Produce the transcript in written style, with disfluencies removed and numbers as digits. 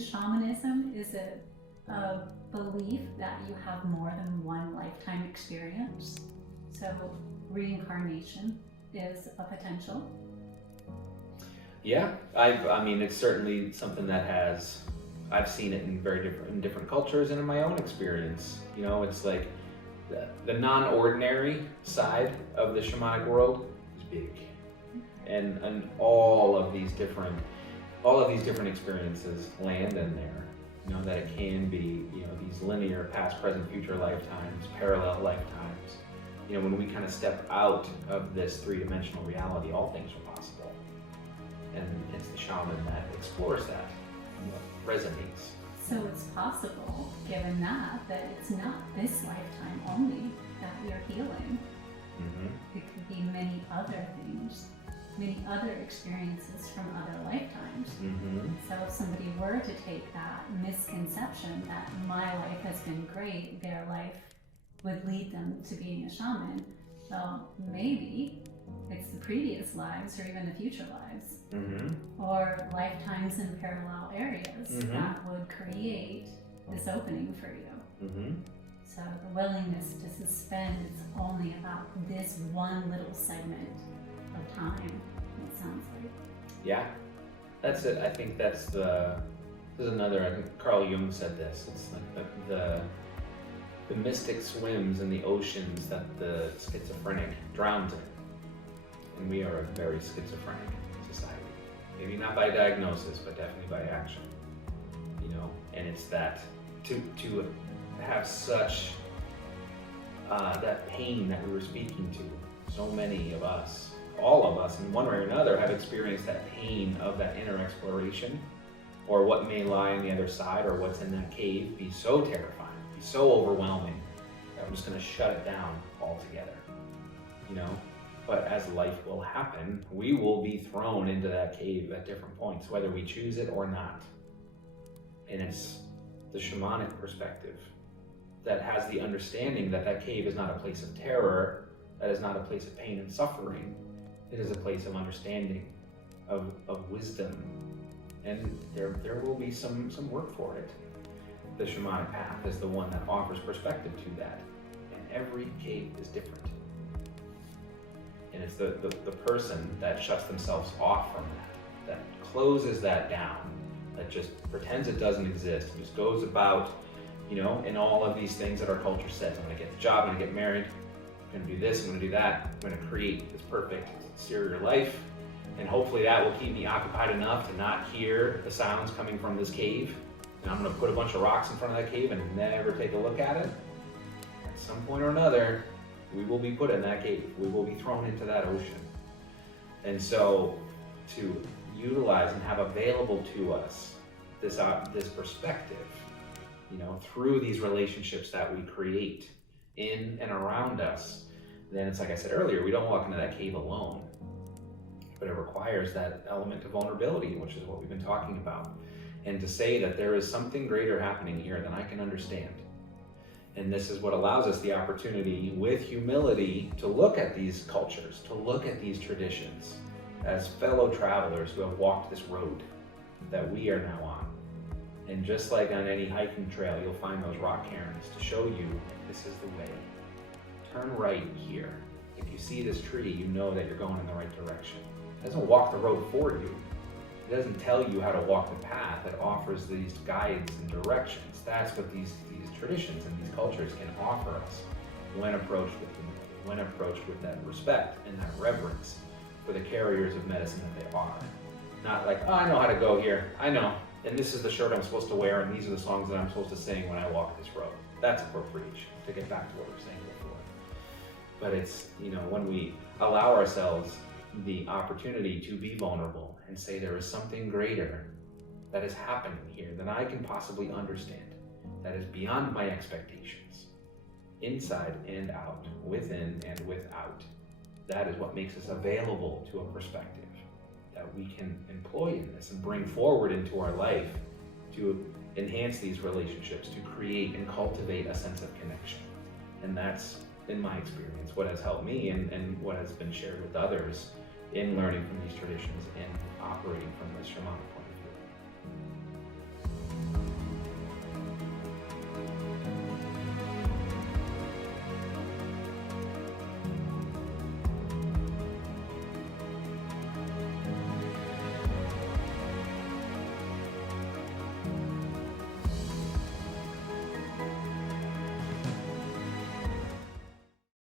shamanism is a belief that you have more than one lifetime experience. So reincarnation is a potential. Yeah, I mean, it's certainly something that I've seen it in different cultures and in my own experience. You know, it's like the non-ordinary side of the shamanic world is big, and all of these different experiences land in there. You know, that it can be, you know, these linear past, present, future lifetimes, parallel lifetimes. You know, when we kind of step out of this three-dimensional reality, all things are possible. And it's the shaman that explores that, what resonates. So it's possible, given that it's not this lifetime only that we are healing. Mm-hmm. It could be many other things, many other experiences from other lifetimes. Mm-hmm. So if somebody were to take that misconception that my life has been great, their life would lead them to being a shaman, well, maybe it's the previous lives or even the future lives, Mm-hmm. or lifetimes in parallel areas Mm-hmm. that would create this opening for you. Mm-hmm. So the willingness to suspend is only about this one little segment of time, it sounds like. Yeah, that's it. I think there's another, I think Carl Jung said this, it's like the mystic swims in the oceans that the schizophrenic drowns in. And we are a very schizophrenic society. Maybe not by diagnosis, but definitely by action. You know, and it's that to have such that pain that we were speaking to. So many of us, all of us in one way or another, have experienced that pain of that inner exploration, or what may lie on the other side, or what's in that cave, be so terrifying, be so overwhelming, that I'm just gonna shut it down altogether, you know? But as life will happen, we will be thrown into that cave at different points, whether we choose it or not. And it's the shamanic perspective that has the understanding that that cave is not a place of terror, that is not a place of pain and suffering. It is a place of understanding, of wisdom, and there will be some work for it. The shamanic path is the one that offers perspective to that, and every cave is different. And it's the person that shuts themselves off from that closes that down, that just pretends it doesn't exist, and just goes about, you know, in all of these things that our culture says. I'm gonna get the job, I'm gonna get married, I'm gonna do this, I'm gonna do that, I'm gonna create this perfect exterior life, and hopefully that will keep me occupied enough to not hear the sounds coming from this cave. And I'm gonna put a bunch of rocks in front of that cave and never take a look at it. At some point or another, we will be put in that cave. We will be thrown into that ocean. And so to utilize and have available to us this perspective, you know, through these relationships that we create in and around us, then it's like I said earlier, we don't walk into that cave alone, but it requires that element of vulnerability, which is what we've been talking about. And to say that there is something greater happening here than I can understand. And this is what allows us the opportunity, with humility, to look at these cultures, to look at these traditions as fellow travelers who have walked this road that we are now on. And just like on any hiking trail, you'll find those rock cairns to show you this is the way. Turn right here. If you see this tree, you know that you're going in the right direction. It doesn't walk the road for you. It doesn't tell you how to walk the path. It offers these guides and directions. That's what these traditions and these cultures can offer us when approached with humility, when approached with that respect and that reverence for the carriers of medicine that they are. Not like, oh, I know how to go here. I know. And this is the shirt I'm supposed to wear, and these are the songs that I'm supposed to sing when I walk this road. That's appropriation, to get back to what we were saying before. But it's, you know, when we allow ourselves the opportunity to be vulnerable and say there is something greater that is happening here than I can possibly understand, that is beyond my expectations, inside and out, within and without. That is what makes us available to a perspective that we can employ in this and bring forward into our life to enhance these relationships, to create and cultivate a sense of connection. And that's, in my experience, what has helped me and what has been shared with others in learning from these traditions and operating from this shamanic point of view.